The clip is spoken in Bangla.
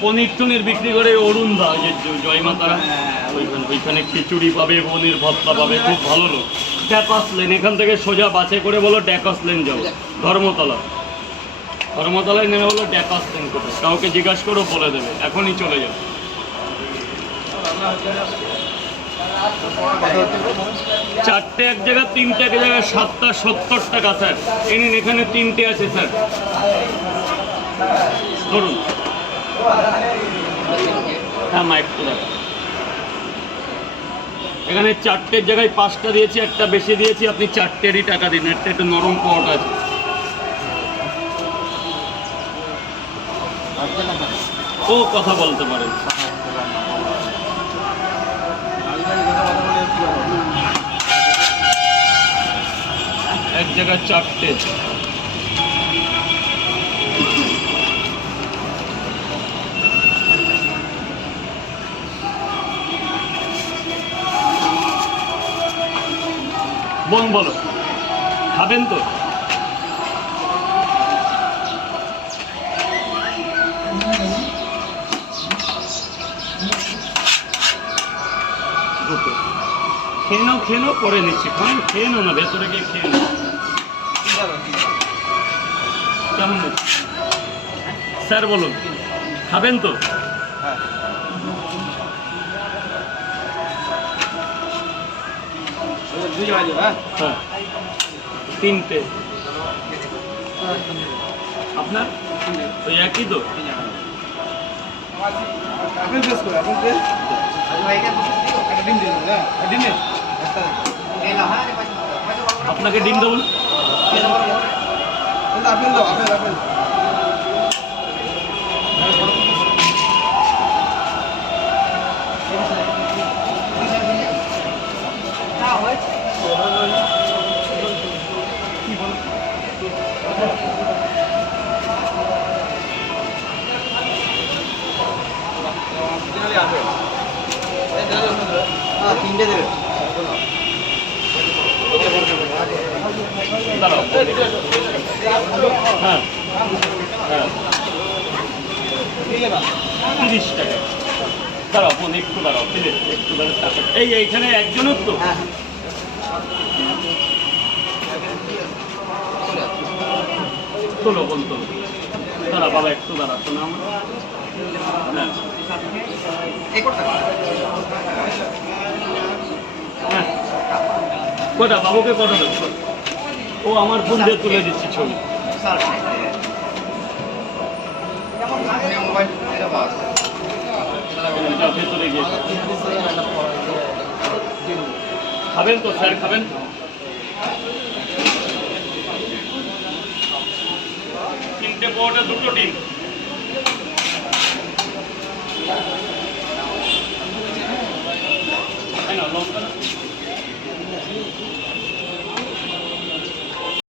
পনির টনির বিক্রি করে অরুণ দা যে জ- জয় মাতারা ওইখানে ওইখানে খিচুড়ি পাবে পনির ভর্তা পাবে খুব ভালো লোক। ড্যাকাস লেন এখান থেকে সোজা বাসে করে বলো ড্যাকাস লেন যাব ধর্মতলা ধর্মতলায় নেমে বলো ড্যাকাস লেন কোথায়। কাউকে জিজ্ঞাসা করো বলে দেবে। এখনই চলে যাবে চারটে এক জায়গা তিনটে এক জায়গায় সাতটা সত্তর টাকা স্যার এই নিন এখানে তিনটে আছে স্যার। ধরুন। হ্যাঁ এখানে চারটের জায়গায় পাঁচটা দিয়েছি, একটা বেশি দিয়েছি, আপনি চারটেরই টাকা দিন, একটা একটু নরম পট আছে। ও, কথা বলতে পারেন এক জায়গায় চারটে। বোন বলো। খাবেন তো? খেয়ে নাও খেয়ে নাও, পরে নিচ্ছি। খান, খেয়ে নাও না, ভেতরে গিয়ে খেয়ে নাও। কেমন স্যার বলুন, খাবেন তো? হ্যাঁ। তিনটে আপনার ওই একই তো আপনি প্রেস করে আপনি প্রেস একটা ডিম দিয়ে দেবেন হ্যাঁ ডিম আপনাকে ডিম দেবো না? আপনি তিনটে দেবে। হ্যাঁ। হ্যাঁ তিরিশ টাকা। দাঁড়াও বোন একটু দাঁড়াও প্লিজ একটু দাঁড়াও টাকা এই এইখানে একজনের তো? তোলো বোন তোলো। দাঁড়া বাবা একটু দাঁড়া শোনা আমার। হ্যাঁ। হ্যাঁ কটা বাবুকে কটা ও আমার ফোন দিয়ে তুলে দিচ্ছি ছবি। খাবেন তো, স্যার, খাবেন? তিনটে পরোটা, দুটো তাই লঙ্কা?